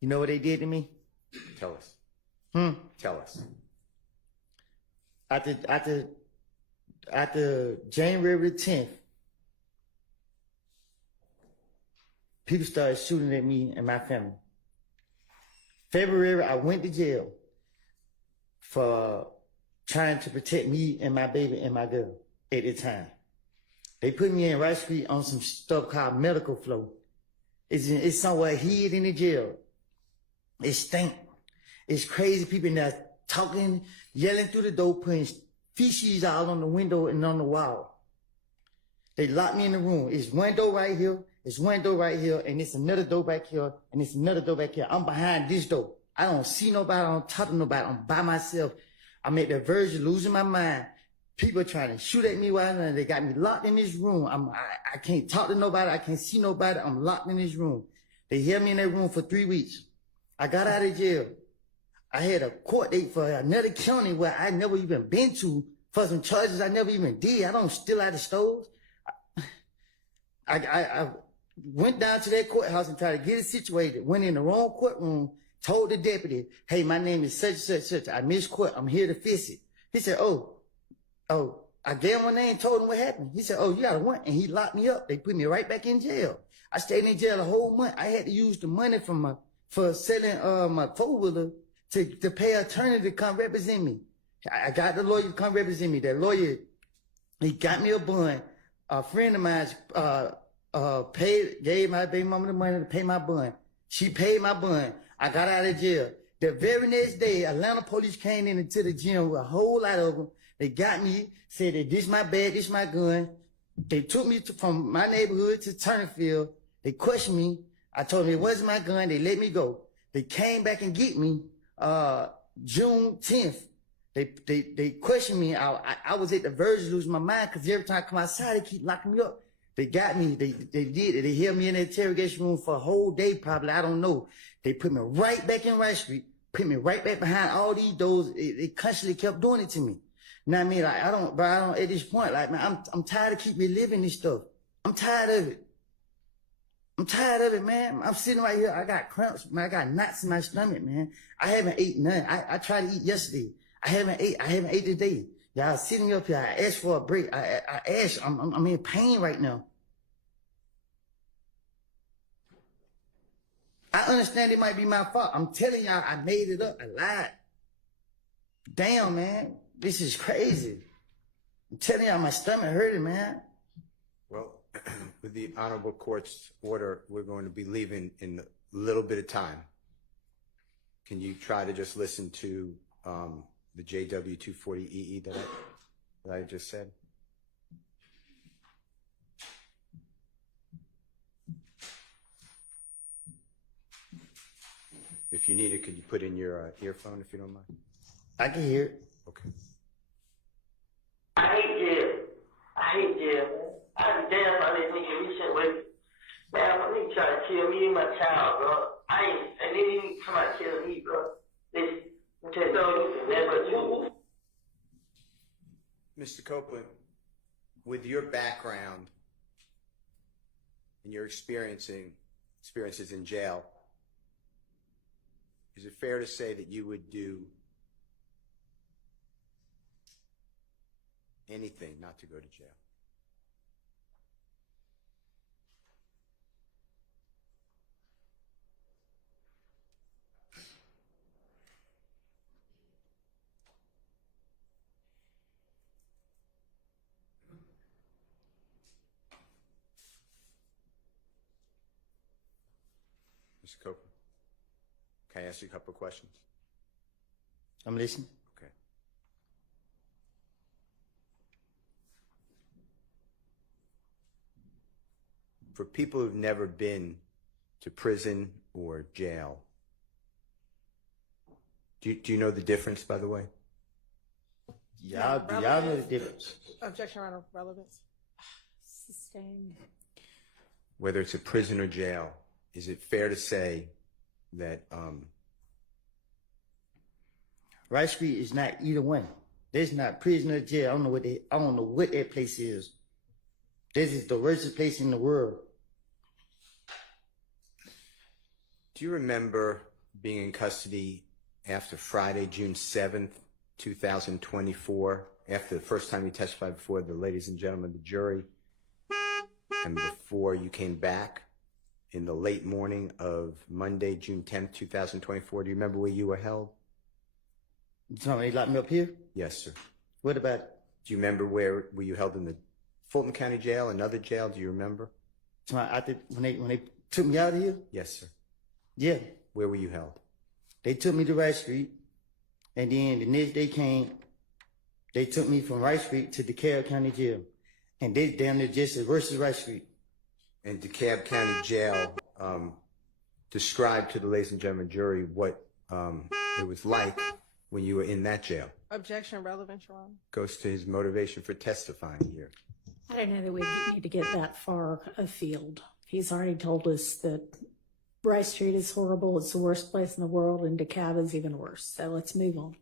You know what they did to me? Tell us. Tell us. After January 10th, people started shooting at me and my family. February, I went to jail for trying to protect me and my baby and my girl at the time. They put me in Rice Street on some stuff called medical flow. It's somewhere hid in the jail. It stink. It's crazy people in there talking, yelling through the door, putting feces all on the window and on the wall. They locked me in the room. It's one door right here. It's one door right here. And it's another door back here. And it's another door back here. I'm behind this door. I don't see nobody. I don't talk to nobody. I'm by myself. I'm at the verge of losing my mind. People trying to shoot at me while they got me locked in this room. I can't talk to nobody. I can't see nobody. I'm locked in this room. They held me in that room for 3 weeks. I got out of jail. I had a court date for another county where I never even been to for some charges I never even did. I don't steal out of stores. I went down to that courthouse and tried to get it situated. Went in the wrong courtroom, told the deputy, hey, my name is such and such, such. I missed court. I'm here to fix it. He said, oh, I gave him my name, told him what happened. He said, oh, you got a warrant. And he locked me up. They put me right back in jail. I stayed in jail a whole month. I had to use the money for selling my four-wheeler to pay an attorney to come represent me. I got the lawyer to come represent me. That lawyer, he got me a bond. A friend of mine gave my baby mama the money to pay my bond. She paid my bond. I got out of jail. The very next day, Atlanta police came into the gym with a whole lot of them. They got me, said that this my bag, this my gun. They took me from my neighborhood to Turnerfield. They questioned me. I told them it wasn't my gun. They let me go. They came back and get me June 10th. They questioned me. I was at the verge of losing my mind because every time I come outside, they keep locking me up. They got me. They did it. They held me in the interrogation room for a whole day, probably. I don't know. They put me right back in Rice Street, put me right back behind all these doors. They constantly kept doing it to me. You know what I mean? Like, I don't, at this point, like, man, I'm tired of keep reliving this stuff. I'm tired of it. I'm tired of it, man. I'm sitting right here. I got cramps, man. I got knots in my stomach, man. I haven't ate none. I tried to eat yesterday. I haven't ate today. Y'all sitting up here. I asked for a break. I asked, I'm in pain right now. I understand it might be my fault. I'm telling y'all, I made it up. I lied. Damn, man. This is crazy. I'm telling y'all, my stomach hurting, man. Well, with the Honorable Court's order, we're going to be leaving in a little bit of time. Can you try to just listen to the JW240EE that I just said? If you need it, could you put in your earphone if you don't mind? I can hear it. Okay. I hate jail. I hate jail, man. I be damn if I let nigga reach with me. Man, my nigga try to kill me and my child, bro. And they didn't even come out and kill me, bro. Listen, I'm telling you, never do. Mr. Copeland, with your background and your experiences in jail, is it fair to say that you would do anything not to go to jail? Mr. Copeland, can I ask you a couple of questions? I'm listening. Okay. For people who've never been to prison or jail, do you know the difference, by the way? Y'all know the difference. Objection around relevance. Sustained. Whether it's a prison or jail, is it fair to say that Rice Street is not either one. There's not prison or jail. I don't know what that place is. This is the worst place in the world. do you remember being in custody after Friday, June 7th, 2024, after the first time you testified before the ladies and gentlemen of the jury, and before you came back in the late morning of Monday, June 10th, 2024. Do you remember where you were held? You talking they locked me up here? Yes, sir. What about it? Do you remember where were you held in the Fulton County Jail, another jail? Do you remember? When they took me out of here? Yes, sir. Yeah. Where were you held? They took me to Rice Street, and then the next day came, they took me from Rice Street to DeKalb County Jail. And they damn near just as worse as Rice Street. And DeKalb County Jail, describe to the ladies and gentlemen jury what it was like when you were in that jail. Objection relevant, Your Honor. Goes to his motivation for testifying here. I don't know that we need to get that far afield. He's already told us that Rice Street is horrible. It's the worst place in the world, and DeKalb is even worse. So let's move on.